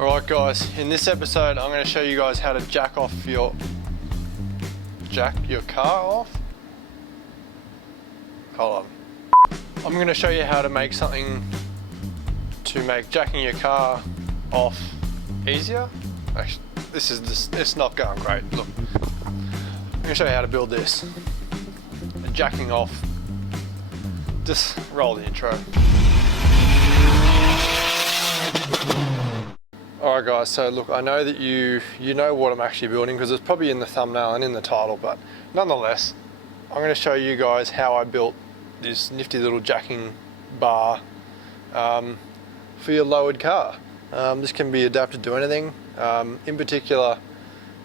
Alright guys, in this episode I'm going to show you guys how to jack your car off. Hold on. I'm going to show you how to make something to make jacking your car off easier. Actually, it's not going great. Look, I'm going to show you how to build this. Jacking off. Just roll the intro. Alright guys, so look, I know that you know what I'm actually building because it's probably in the thumbnail and in the title, but nonetheless, I'm going to show you guys how I built this nifty little jacking bar for your lowered car. This can be adapted to anything. In particular,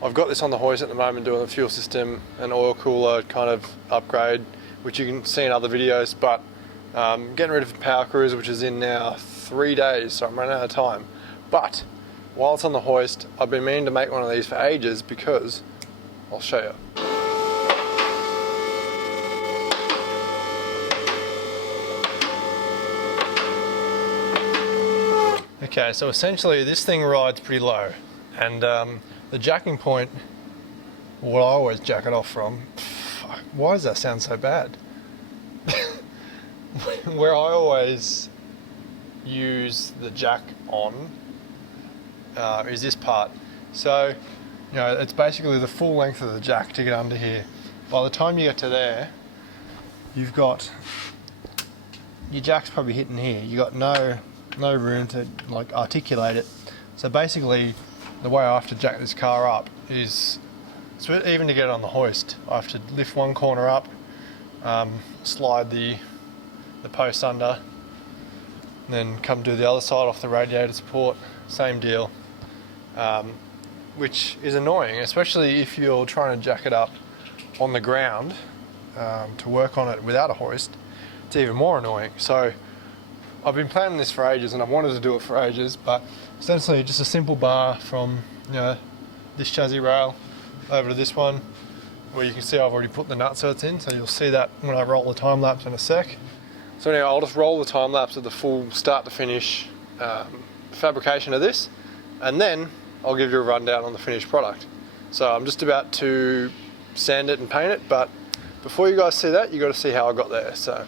I've got this on the hoist at the moment doing a fuel system and oil cooler kind of upgrade, which you can see in other videos, but getting rid of the power cruise, which is in now 3 days, so I'm running out of time. But while it's on the hoist, I've been meaning to make one of these for ages because I'll show you. Okay, so essentially this thing rides pretty low, and the jacking point, what I always jack it off from, why does that sound so bad? Where I always use the jack on is this part. So, you know, it's basically the full length of the jack to get under here. By the time you get to there, you've got, your jack's probably hitting here. You've got no room to like articulate it. So basically, the way I have to jack this car up is, so even to get it on the hoist, I have to lift one corner up, slide the post under, and then come do the other side off the radiator support, same deal, which is annoying, especially if you're trying to jack it up on the ground to work on it without a hoist. It's even more annoying. So I've been planning this for ages and I've wanted to do it for ages, but essentially just a simple bar from, you know, this chassis rail over to this one, where you can see I've already put the nutserts in, so you'll see that when I roll the time lapse in a sec. So anyway, I'll just roll the time lapse of the full start to finish fabrication of this, and then I'll give you a rundown on the finished product. So I'm just about to sand it and paint it, but before you guys see that, you got to see how I got there. So.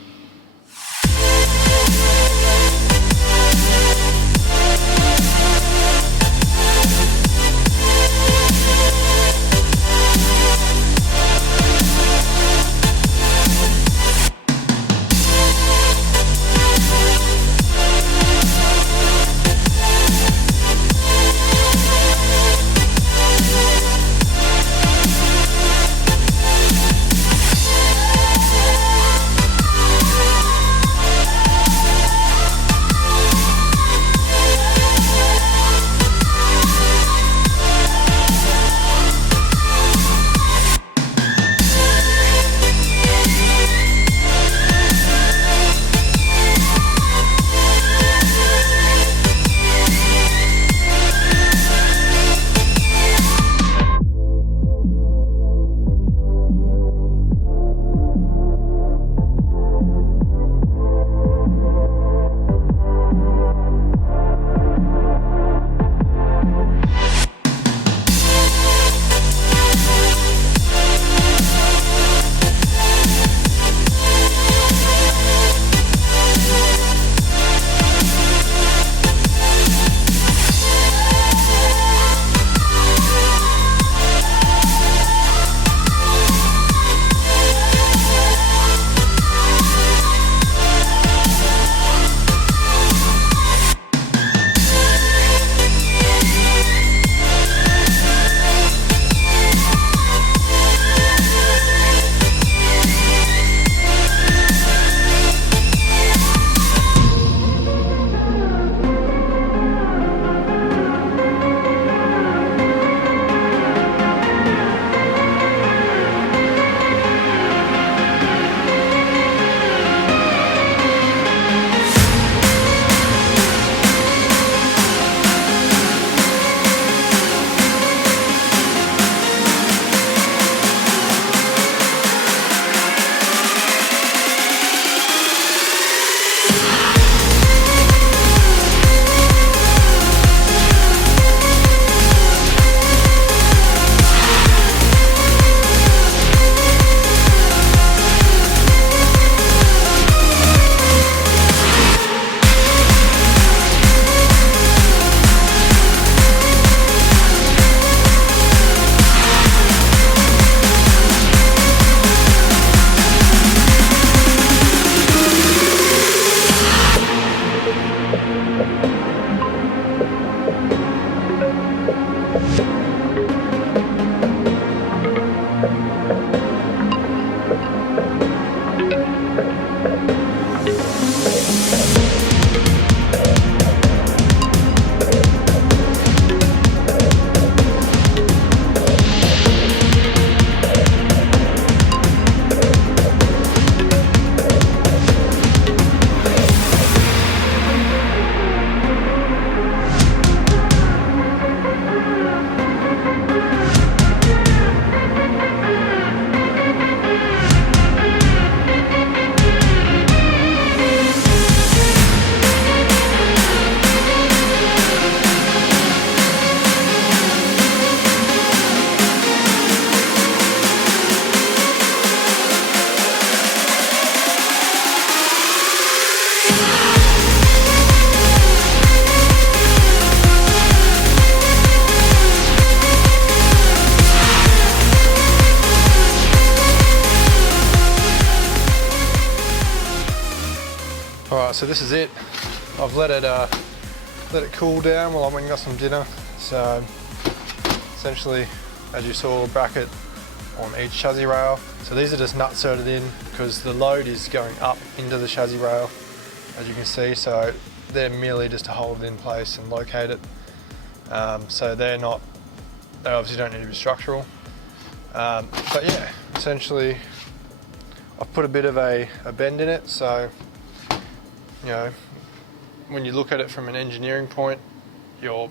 Alright, so this is it. I've let it cool down while I went and got some dinner. So essentially, as you saw, a bracket on each chassis rail. So these are just nut inserted in because the load is going up into the chassis rail, as you can see. So they're merely just to hold it in place and locate it. So they obviously don't need to be structural. But yeah, essentially I've put a bit of a bend in it. So, you know, when you look at it from an engineering point, you're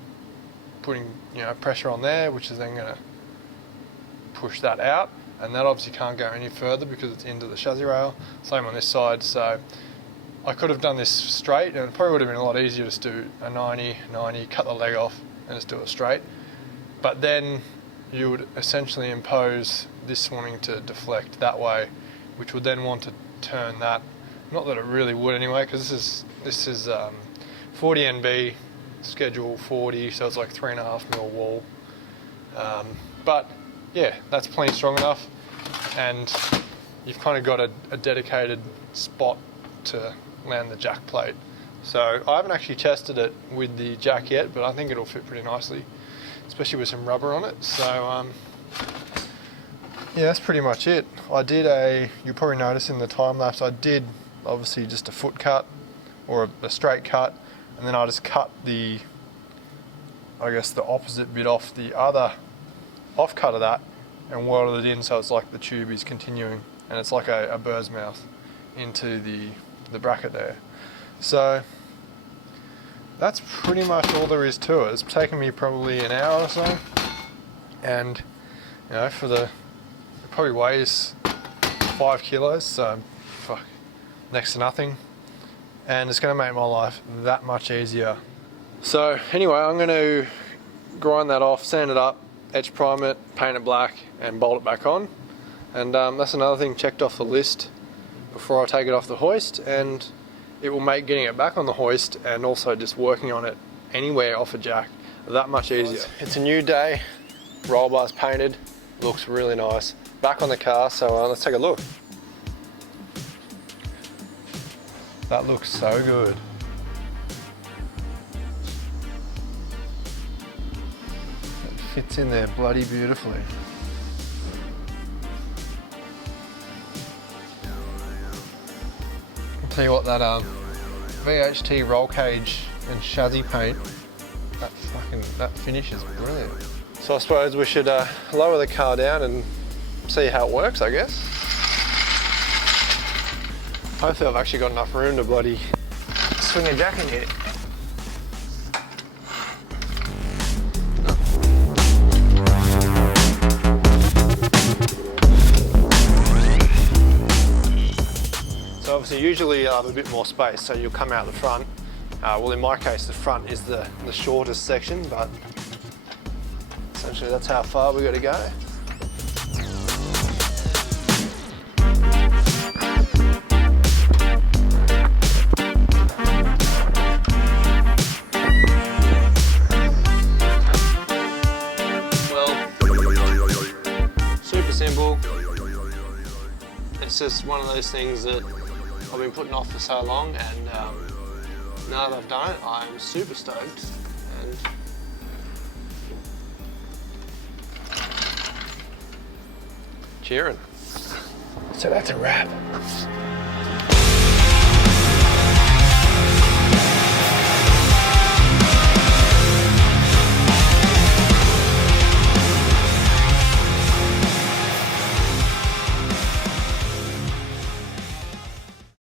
putting, you know, pressure on there, which is then going to push that out, and that obviously can't go any further because it's into the chassis rail. Same on this side. So I could have done this straight, and it probably would have been a lot easier to do a 90, cut the leg off and just do it straight. But then you would essentially impose this wanting to deflect that way, which would then want to turn that. Not that it really would anyway, because this is 40 NB, schedule 40, so it's like 3.5mm wall. But yeah, that's plenty strong enough, and you've kind of got a dedicated spot to land the jack plate. So I haven't actually tested it with the jack yet, but I think it'll fit pretty nicely, especially with some rubber on it. So yeah, that's pretty much it. I did you'll probably notice in the time lapse, I did obviously just a foot cut or a straight cut, and then I just cut the opposite bit off the other off cut of that and welded it in, so it's like the tube is continuing, and it's like a bird's mouth into the bracket there. So that's pretty much all there is to it. It's taken me probably an hour or so, and you know, it probably weighs 5 kilos, so fuck, next to nothing, and it's going to make my life that much easier. So anyway, I'm going to grind that off, sand it up, edge prime it, paint it black, and bolt it back on. And that's another thing checked off the list before I take it off the hoist, and it will make getting it back on the hoist and also just working on it anywhere off a jack that much easier. It's a new day, roll bar's painted, looks really nice. Back on the car, so let's take a look. That looks so good. It fits in there bloody beautifully. I'll tell you what, that VHT roll cage and chassis paint, that finish is brilliant. So I suppose we should lower the car down and see how it works, I guess. Hopefully I've actually got enough room to bloody swing a jack in here. So obviously usually you have a bit more space, so you'll come out the front. Well, in my case the front is the shortest section, but essentially that's how far we got to go. It's just one of those things that I've been putting off for so long, and now that I've done it, I'm super stoked. And cheering. So that's a wrap.